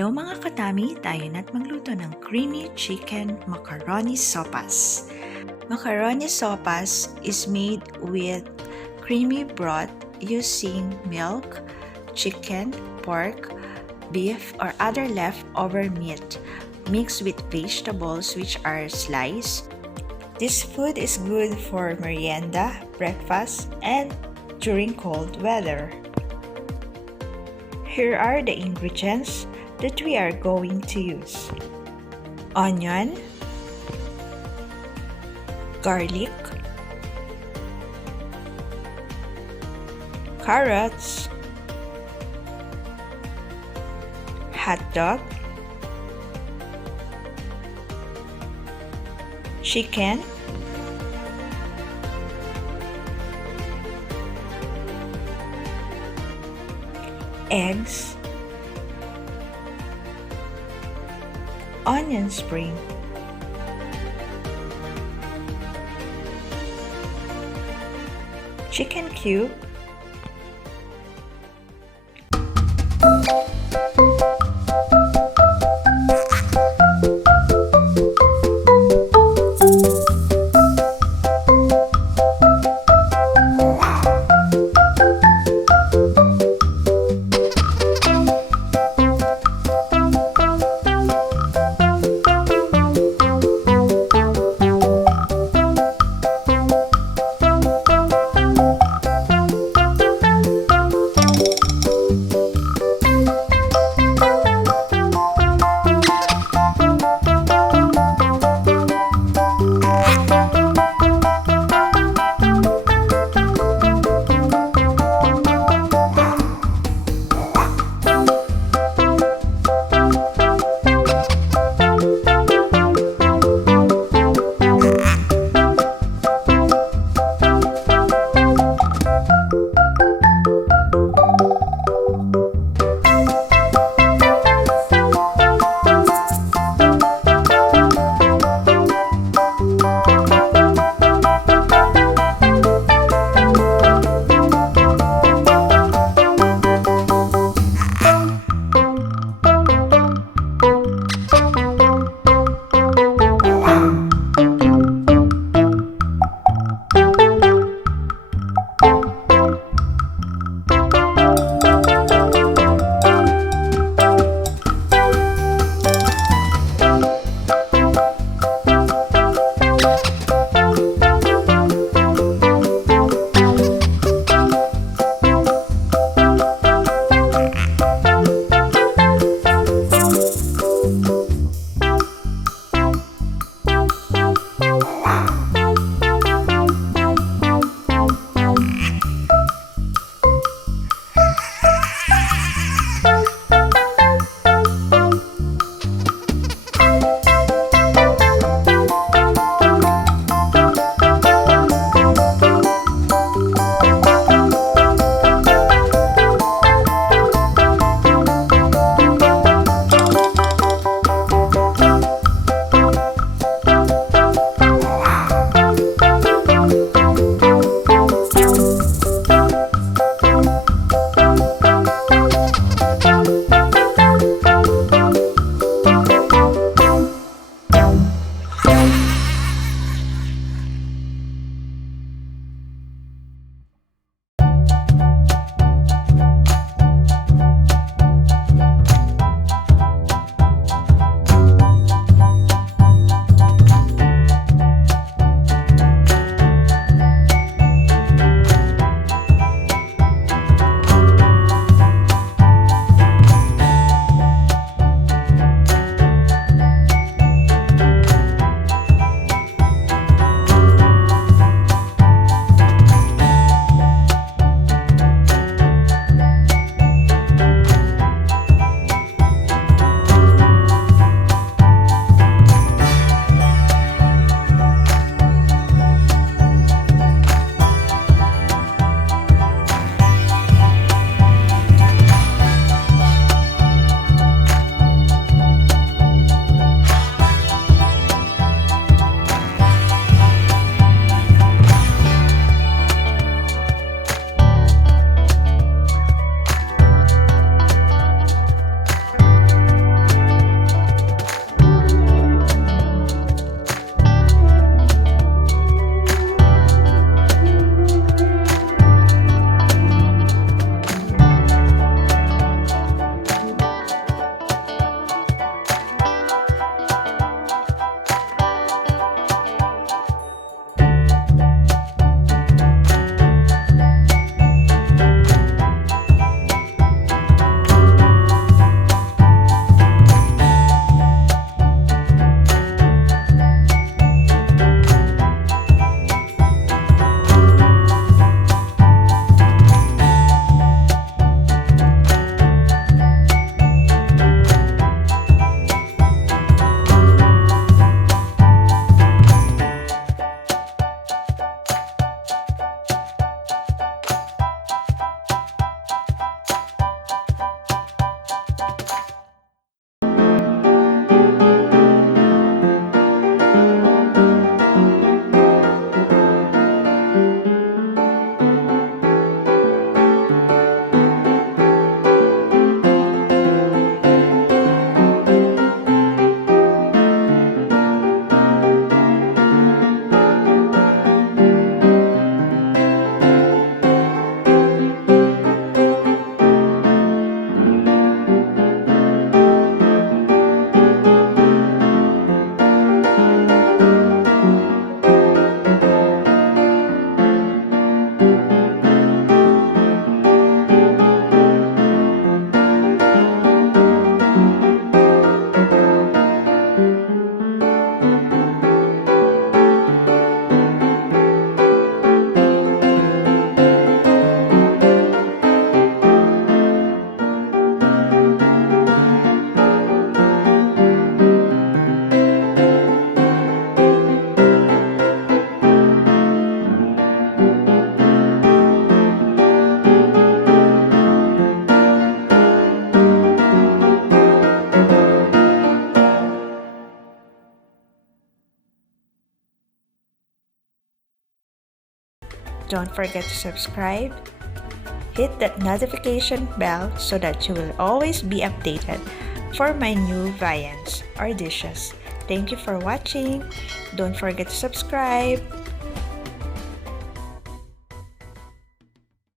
Hello mga katami, tayo na't magluto ng creamy chicken macaroni sopas. Macaroni sopas is made with creamy broth using milk, chicken, pork, beef, or other leftover meat mixed with vegetables which are sliced. This food is good for merienda, breakfast, and during cold weather. Here are the ingredients that we are going to use: onion, garlic, carrots, hot dog, chicken, eggs, onion spring, chicken cube, Don't forget to subscribe. Hit that notification bell so that you will always be updated for my new viands or dishes. Thank you for watching. Don't forget to subscribe.